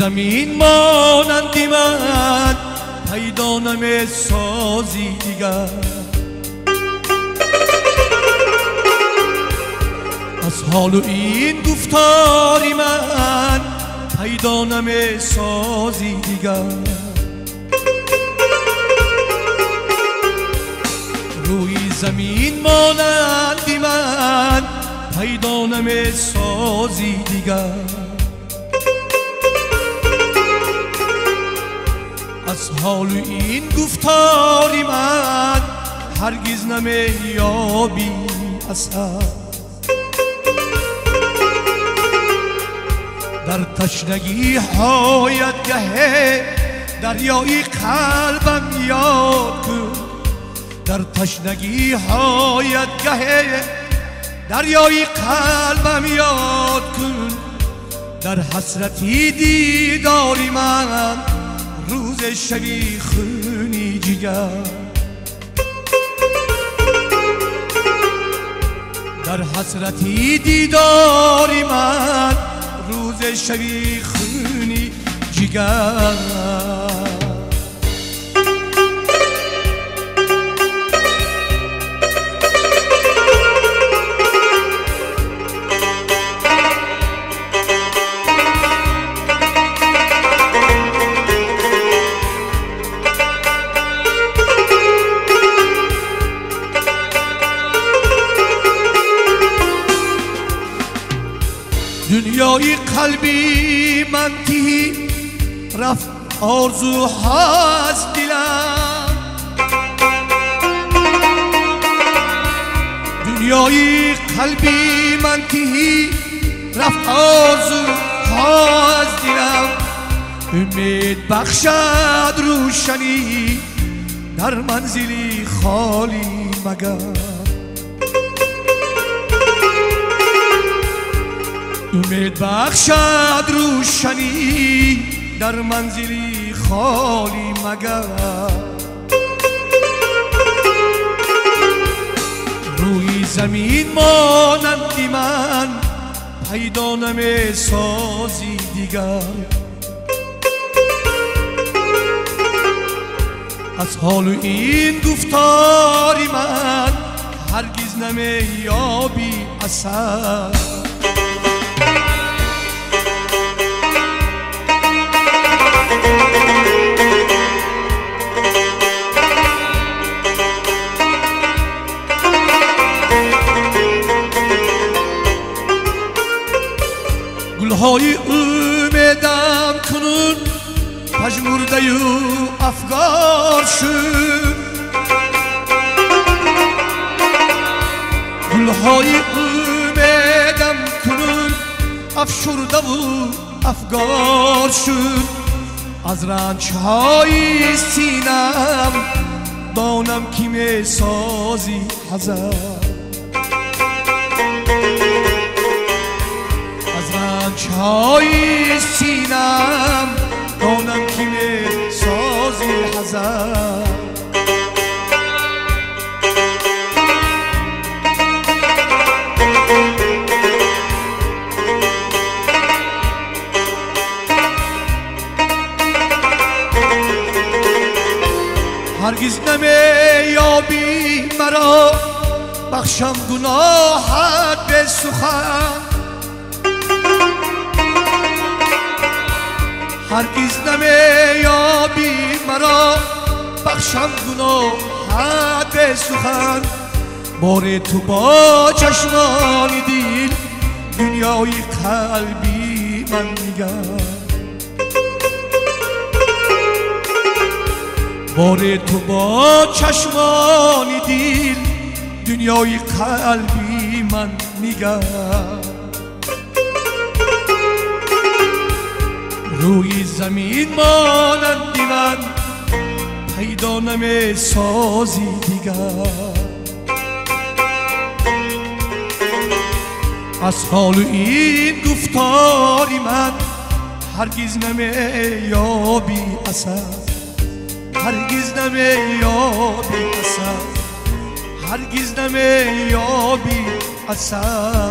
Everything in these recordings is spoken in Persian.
زمین مانندی من پیدا نمی سازی دیگر. از حال و این گفتاری من پیدا نمی سازی دیگر. روی زمین مانندی من پیدا نمی سازی دیگر. از حال این گفتاری من هرگز نمی یابی اثر. در تشنگی هایت گه دریای قلبم یاد کن. در تشنگی هایت گه دریای قلبم یاد کن. در حسرتی دیداری من روز شبی خونی جگر. در حسرتی دیداری من روز شبی خونی جگر. دنیای قلبی من تی رفت آرزو هست دلم. دنیای قلبی من تی رفت آرزو هست دلم. امید بخشد روشنی در منزلی خالی مگر. امید بخشد روشنی در منزلی خالی مگر. روی زمین مانندی من پیدا نمی سازی دیگر. از حال این گفتاری من هرگز نمی یابی اثر. گلهای امیدم کنون پژمرده و افگار شد. گلهای امیدم کنون افشرده و افگار شد. از رنجهای سینم دانم کی می سازی حذر. رنجهای سینم دانم کی می سازی حذر. هرگز نمی یابی مرا بخشم گناهت به سخن. هرگز نمی یابی مرا بخشم گناهت به سخن. بار تو با چشمان دل دنیای قلبی من نگر. بار تو با چشمان دل دنیای قلبی من نگر. روی زمین مانندی من پیدا نمی سازی دیگر. از حال این گفتاری من هرگز نمی یابی اثر. هرگز نمی یابی اثر. هرگز نمی یابی اثر.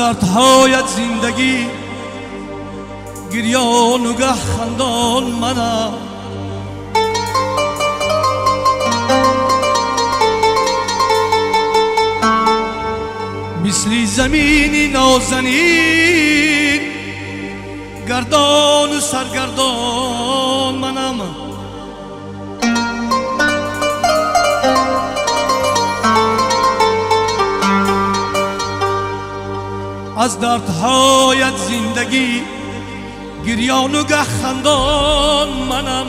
دردهایت زندگی گریان و گه خندان منم. مثل زمینی نازنین گردان و سرگردان منم. از دردهایت زندگی گریان و گه خندان منم.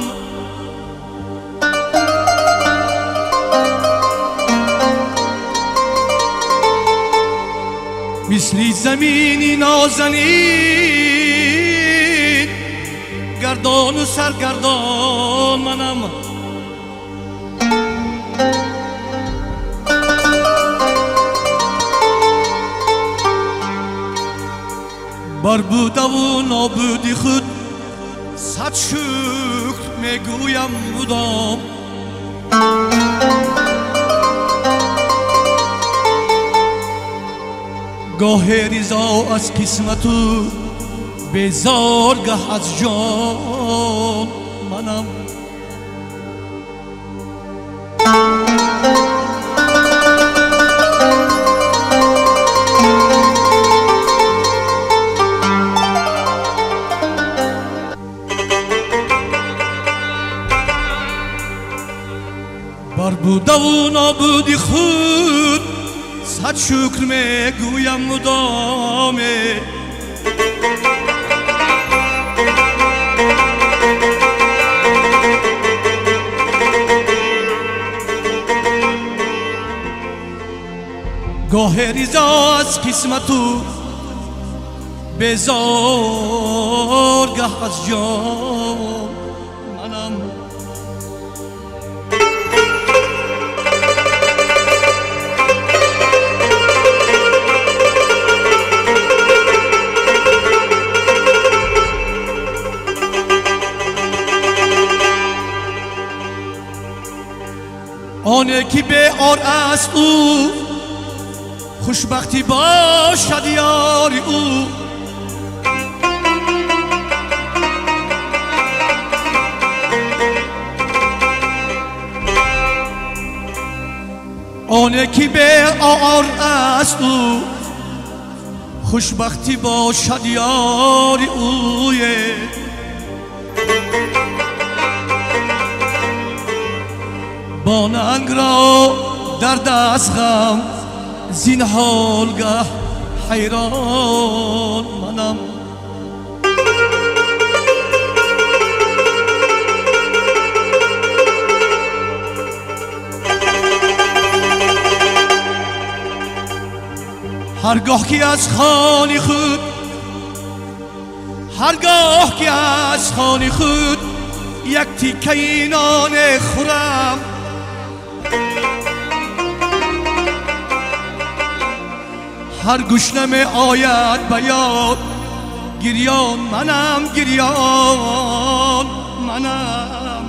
مثل زمینی نازنین گردان و سرگردان منم. بر بوده و نابودی خود صد شکر میگویم مدام. گاه رضا از قسمت و بیزارگه از جان منم. بر بوده و نابودی خود صد شکر میگویم مدامه. گاه رضا از قسمت و بیزارگه از جان منم. آنه که به آر است او خوشبختی باشد یاری او. آنه که به آر است او خوشبختی باشد یاری اویه. باننگ را در دست غم زین حالگه حیران منم. هرگاه که از خانه خود هرگاه که از خانه خود یک تیکه نان خورم هر گشنه آید به یاد گریان منم گریان منم.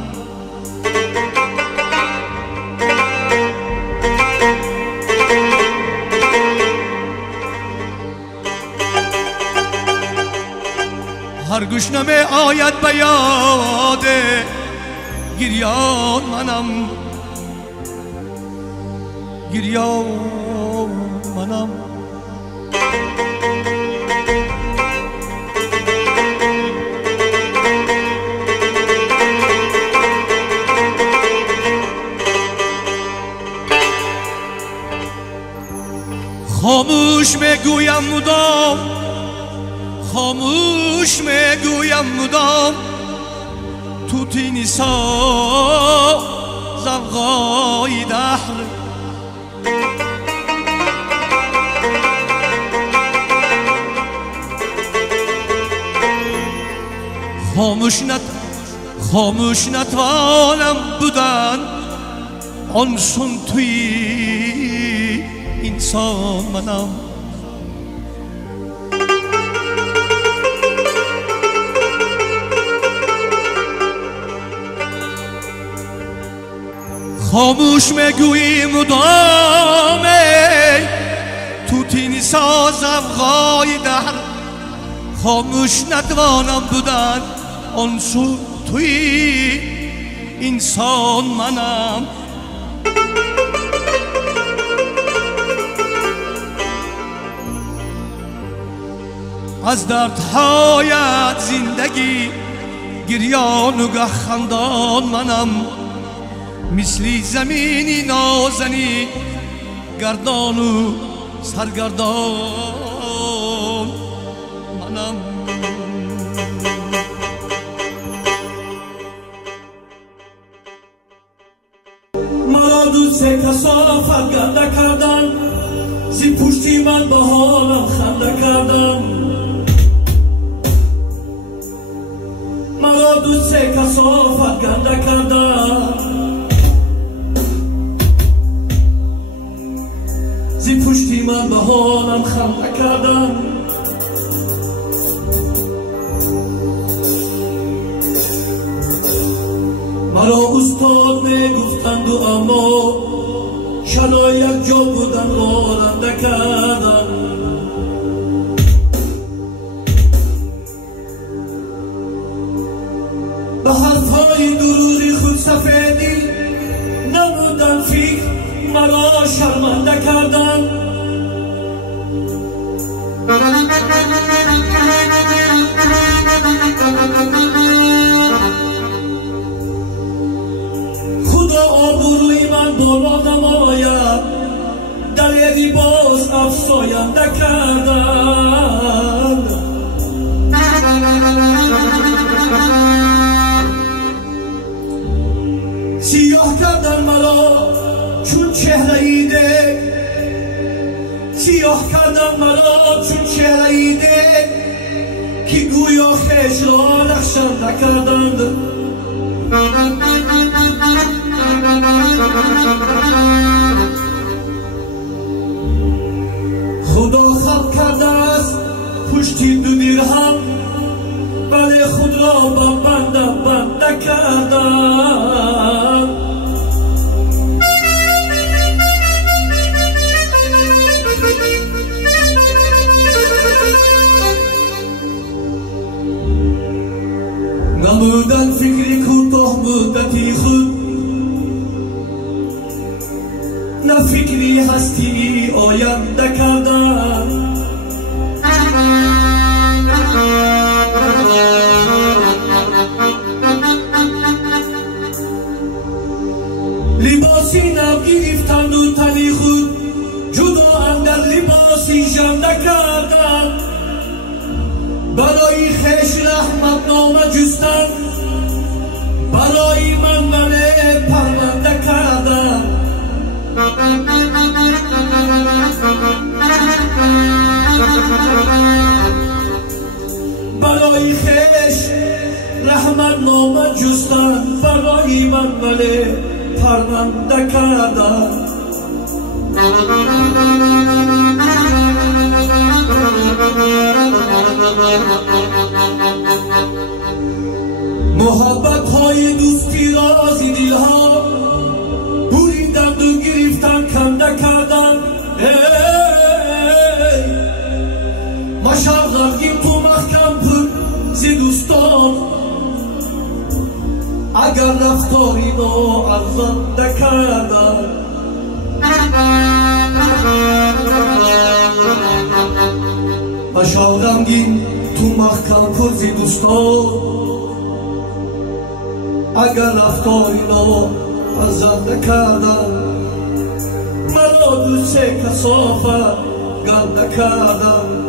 هر گشنه آید به یاد گریان منم گریان منم. خاموش میگویم مدام خاموش میگویم مدام توتی نسا زغای دهر. خاموش نتوانم بودن آنسون توی انسان منم. خاموش میگویی مدام توتی سازم غایدر خاموش نتوانم بودن آن سو توی انسان منم از دردهایت زندگی گریان و گه خندان منم مثلی زمینی نازنی گردان و سرگردان منم مرا دوست کسافت گنده کردن زی پشتی من به حالم خنده کردن مرا دوست کسافت گنده کردن زی پشتی من به حالم خنده کردن مرا استاد میگفتند و اما شنا یک جا بودن راننده کردن به حرفهای دروغی خود سفیدی نمودن فکر مرا شرمنده کردن خدا آبروی من بالا نماید در یکی باز افزاینده کردن سیاه کردن مرا چون چهره ایده سیاه کردن مرا چون چهره ایده که گویا خیش را نخشنده کردند خدا خلق کرده است پشتی دو درهم ولی خود را به بنده کردن نمودن فکری کوتاه مدتی خود نه فکری هستی آینده کردن لباسی نو گرفتند و تنی خود جدا اندر لباسی ژنده کردن برای خیش رحمت نامه جستن برای من پرونده کردن برای خیش رحمت نامه جستن برای من پرونده کردن محبت های دوستی را از این دلها بریدند و گرفتن کنده کردن مشاق غمگین تو محکم پر زی دوستان اگر رفتاری ناارزنده کردن مشاق غمگین تو محکم پر زی دوستان اگر رفتاری ناارزنده کردن مرا دوست کثافت گنده کردن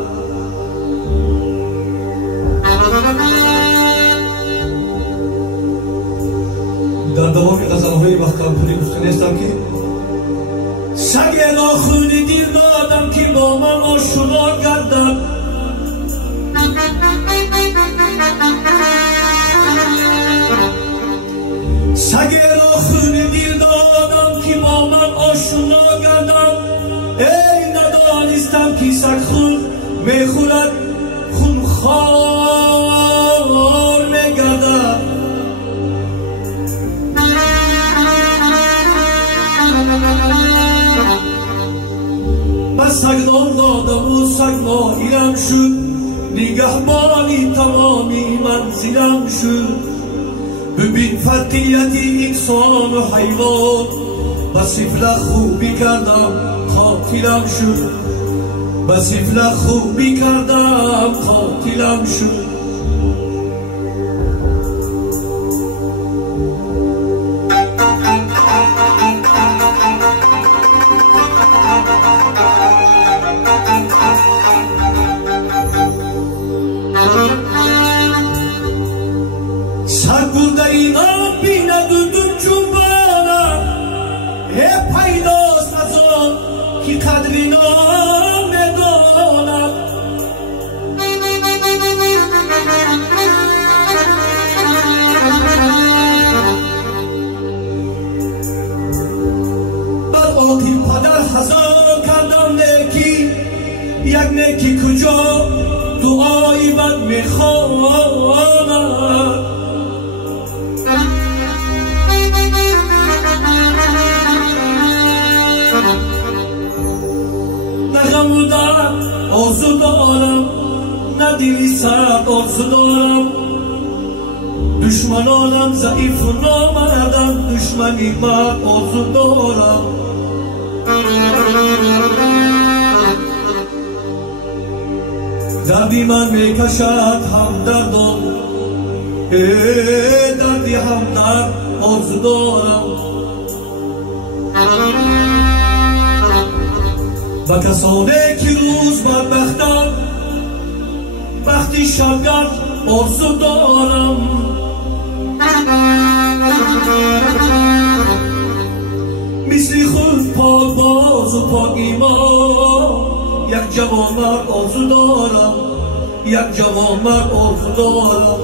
در دوام غزلهای محکم پوری گفته نیستم که سگ را خون دیر دادم که با من آشنا گردد سگ را خون دیر دادم که با من آشنا گردد ای ندانستم که سگ خون میخورد خون خوار میگردد بس سگدان دادم و سگ ماهیرم شد، نگهبانی تمامی منزلم شد. ببین فرقیتی انسان و حیوان، بس افله خوبی کردم قاتلم شد، بس افله خوبی کردم قاتلم شد. سرگرده اینا بیند و دو جنبانم، پیداست از آن که قدری نمیداند. بر عاقل پدر هزار کردم نیکی، یک نیکی کجا دعای من میخواند. نه غم دارم آرزو دارم، نه دلی سرد آرزو دارم. دشمنانم ضعیف و نامردم، دشمنی مرد آرزو دارم. دردی من میکشد همدردم، دردی همدرد آرزو دارم. و کسانی که روز بدبختم، وقتی شبگرد آرزو دارم. مثل خود پاک باز و پاک ایمان، یک جوان مرد آرزو دارم، یک جوان مرد آرزو دارم.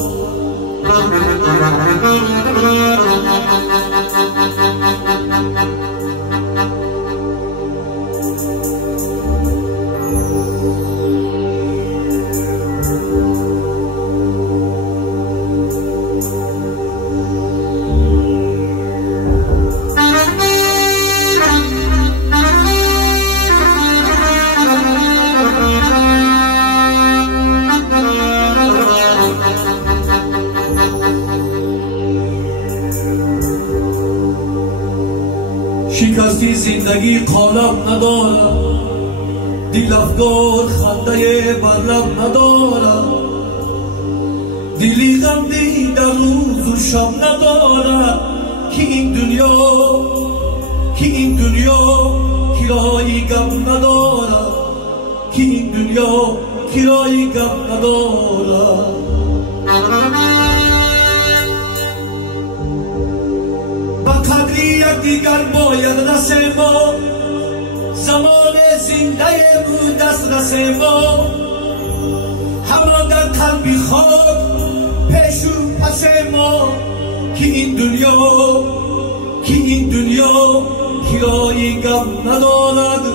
شکستی زندگی قالب ندارد، دل افگار خنده بر لب ندارد. دلی غمدی در روز و شب ندارد، که این دنیا کرای غم ندارد، که این دنیا کرای غم ندارد. یک دیگر باید رسه ما، زمان زنده بود دست رسه ما. همراه در قلبی خاک پیش و پس ما، که این دنیا کرای غم ندارد.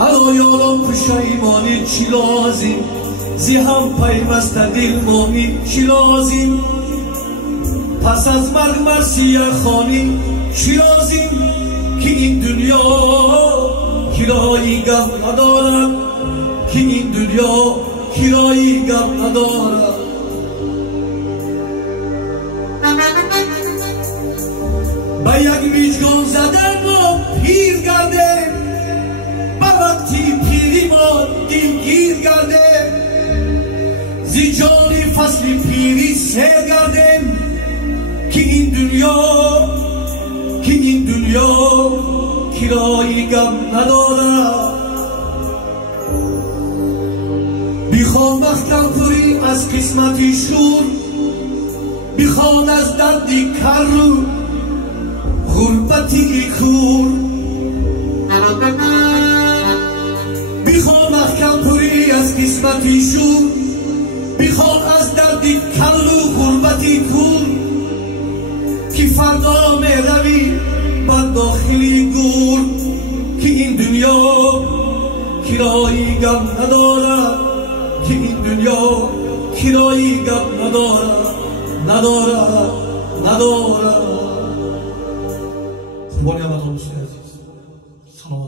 الو یارم پشیمانی چی لازم، زی هم پیوست دل مانی چی لازم. پس از مرگ مرسیه خانی چی لازم، که این دنیا کرای غم ندارد، که این دنیا کرای غم ندارد. با یک وجدان زدن ما پیر گردیم، با وقتی پیری ما دلگیر گردیم. زی جانی فصل پیری سیر گردیم، که این دنیا کرای غم ندارد. بیخوان محکم پوری از قسمتی شور، بیخوان از دردی کر و غربتی کور. بیخوان محکم پوری از قسمتی شور، بیخوان از دردی کر و غربتی کور. که فردا می روی بر داخلی گور، که این دنیا کرای غم ندارد، که این دنیا کرای غم ندارد. قربانی همتون دوستان عزیز، سلام.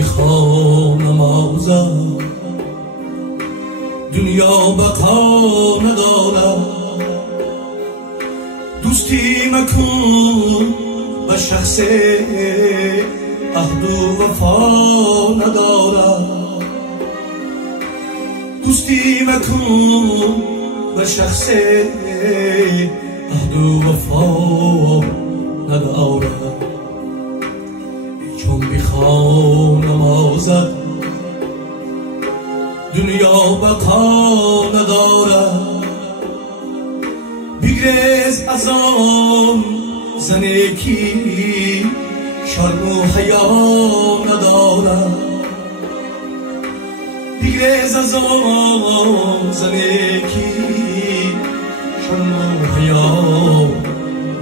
بخوا نمازد دنیا بقا ندارد دوستی مکن و شخص عهد و وفا ندارد دوستی مکن و شخص عهد و وفا ندارد چون بخوا نمازد دنیا بقا ندارد بگریز از آن زنی که شرم و حیا ندارد بگریز از آن زنی که شرم و حیا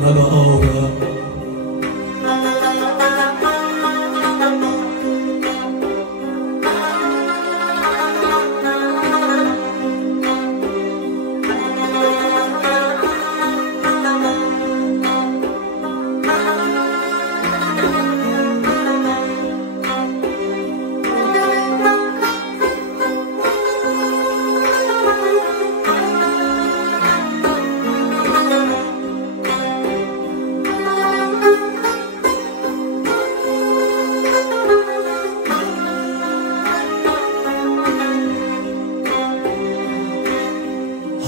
ندارد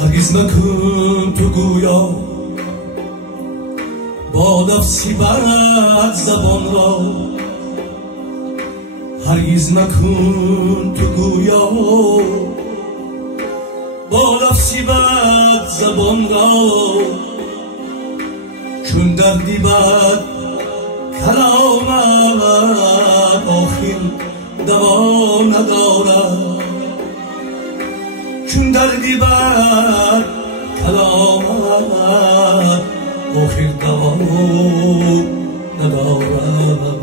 هرگز مکن تو گویا با نفسی برد زبان را هرگز مکن تو گویا با نفسی برد زبان را چون دردی بد کلامت آخر دوا ندارد چون دردی بر کلامت آخر دوا ندارد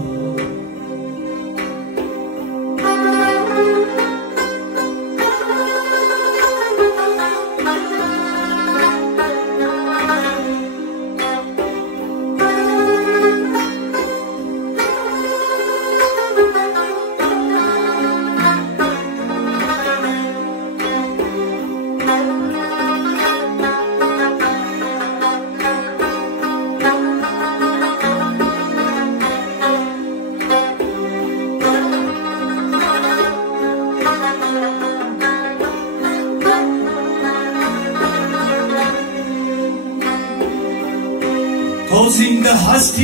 تو زنده هستی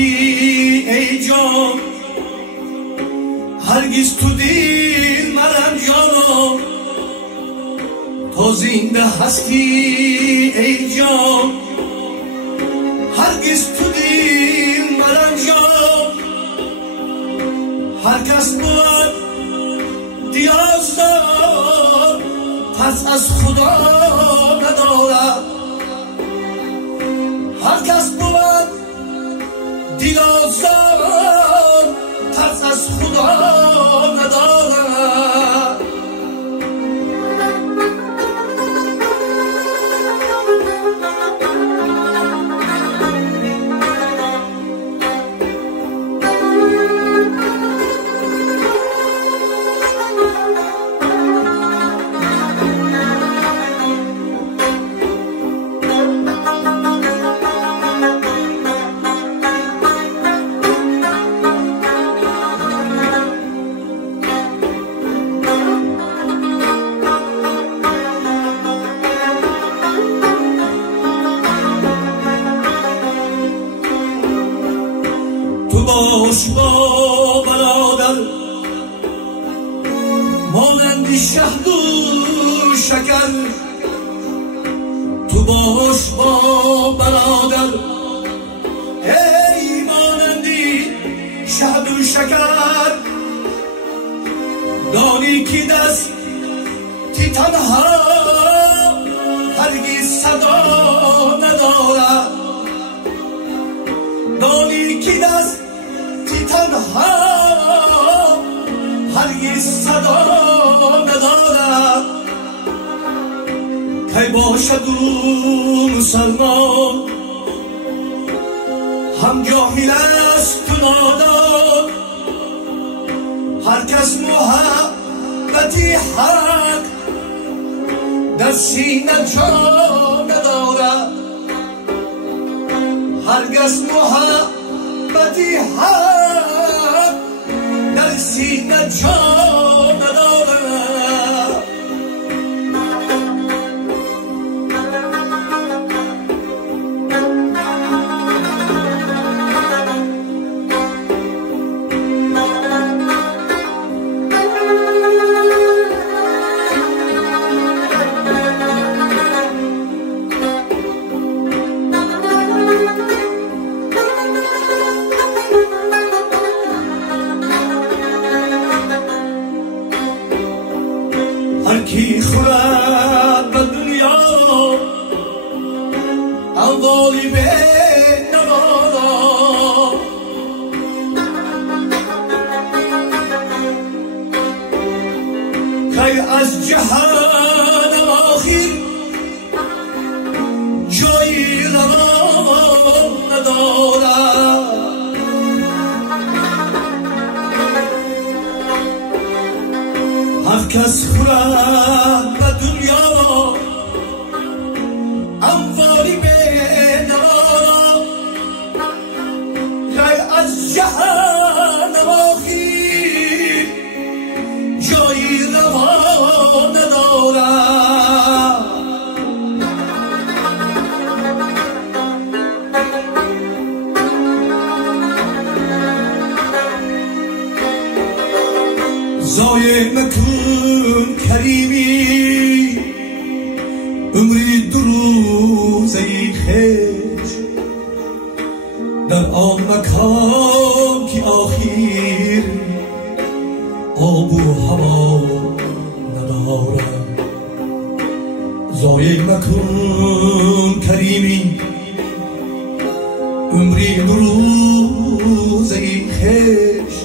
ای جان هرگز تو دل مرنجان تو زنده هستی ای جان هرگز تو دل مرنجان هر کس بود دیازدار پس از خدا ندارد هر کس بود دیازدار پس از خدا ندارد تو باش با برادر مانند شهد و شکر تو باش با برادر ای مانندی شهد و شکر دانی که دست تی تنها هرگز صدا ندارد دانی که دست تی تنها هرگز صدا ندارد کی باشد او مسلمان هم جاهل است و نادان هر هر کس محبتی حق در سینه جا ندارد، هرگز محبتی حق در سینه جا ندارد. هر کی خورد به دنیا اموالی به نوالا، کی از جهان آخر جایی روان ندارد. هر کس خورد به دنیا اموالی به نوارا، کی از جهان آخر جایی روا ندارد. ضایع مکن کریمی عمری دو روزه خوش، در آن مکان که آخر آب و هوا ندارد. ضایع مکن کریمی عمری دو روزه خوش،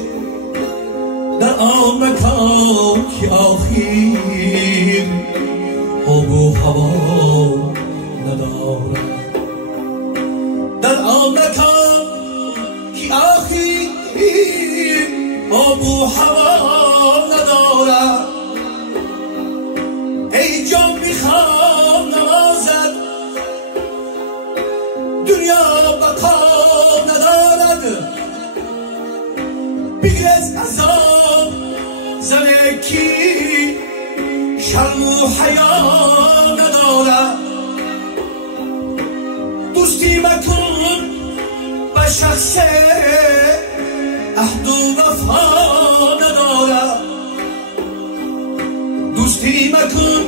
در آن مکان که آخر آب و هوا ندارد. در آن مکان که آخر آب و هوا ندارد. ای جان میخوام نوازد دنیا بقا ندارد. بگرز از آن زنه کی شرم و حیا ندارد. دوستی مکن با شخص عهد و وفا ندارد. دوستی مکن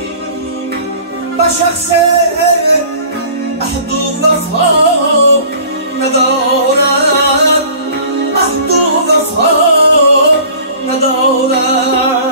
با شخص عهد و وفا ندارد. عهد و وفا ندارد.